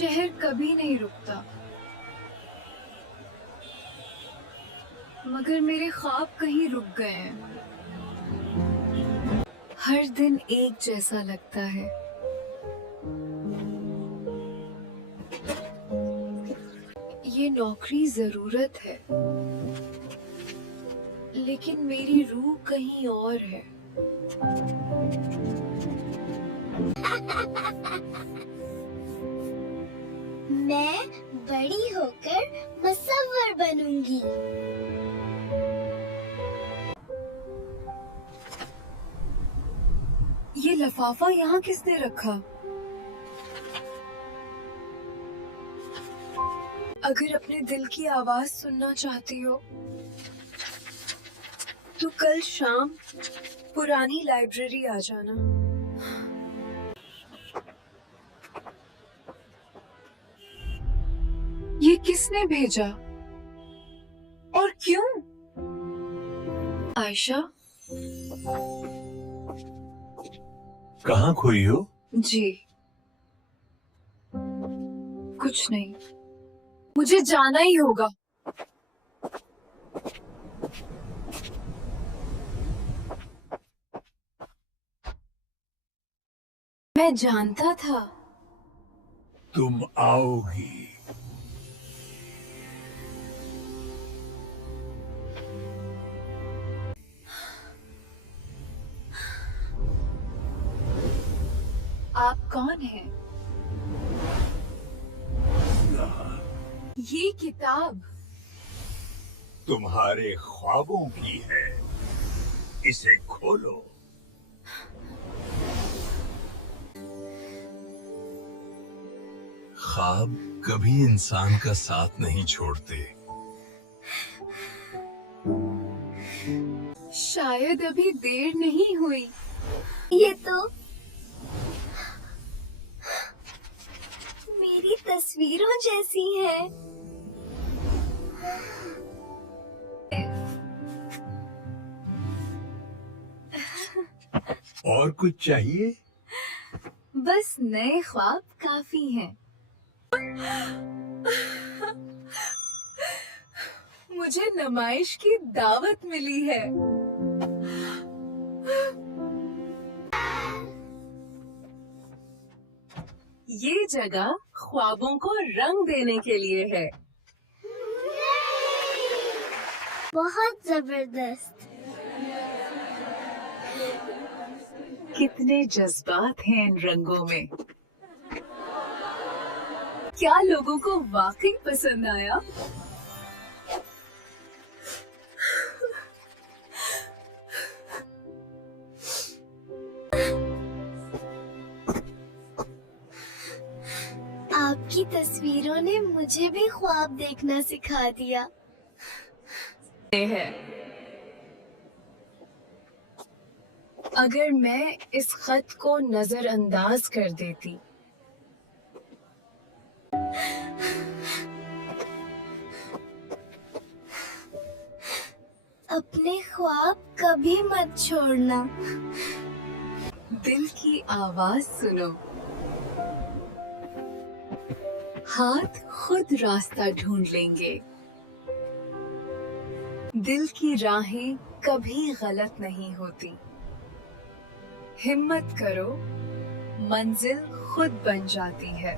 शहर कभी नहीं रुकता, मगर मेरे ख्वाब कहीं रुक गए हैं। हर दिन एक जैसा लगता है। ये नौकरी जरूरत है, लेकिन मेरी रूह कहीं और है। मैं बड़ी होकर मुसव्वर बनूंगी। ये लिफाफा यहाँ किसने रखा? अगर अपने दिल की आवाज सुनना चाहती हो तो कल शाम पुरानी लाइब्रेरी आ जाना। ये किसने भेजा और क्यों? आयशा। कहाँ खोई हो? जी कुछ नहीं, मुझे जाना ही होगा। मैं जानता था तुम आओगी। आप कौन हैं? ये किताब तुम्हारे ख्वाबों की है, इसे खोलो। ख्वाब कभी इंसान का साथ नहीं छोड़ते। शायद अभी देर नहीं हुई। ये तो मेरी तस्वीरों जैसी है। और कुछ चाहिए? बस नए ख्वाब काफी हैं। मुझे नुमाइश की दावत मिली है। ये जगह ख्वाबों को रंग देने के लिए है। बहुत जबरदस्त। कितने जज्बात हैं इन रंगों में। क्या लोगों को वाकई पसंद आया? आपकी तस्वीरों ने मुझे भी ख्वाब देखना सिखा दिया है। अगर मैं इस खत को नजरअंदाज कर देती अपने ख्वाब कभी मत छोड़ना। दिल की आवाज सुनो। हाथ खुद रास्ता ढूंढ लेंगे। दिल की राहें कभी गलत नहीं होती। हिम्मत करो, मंजिल खुद बन जाती है।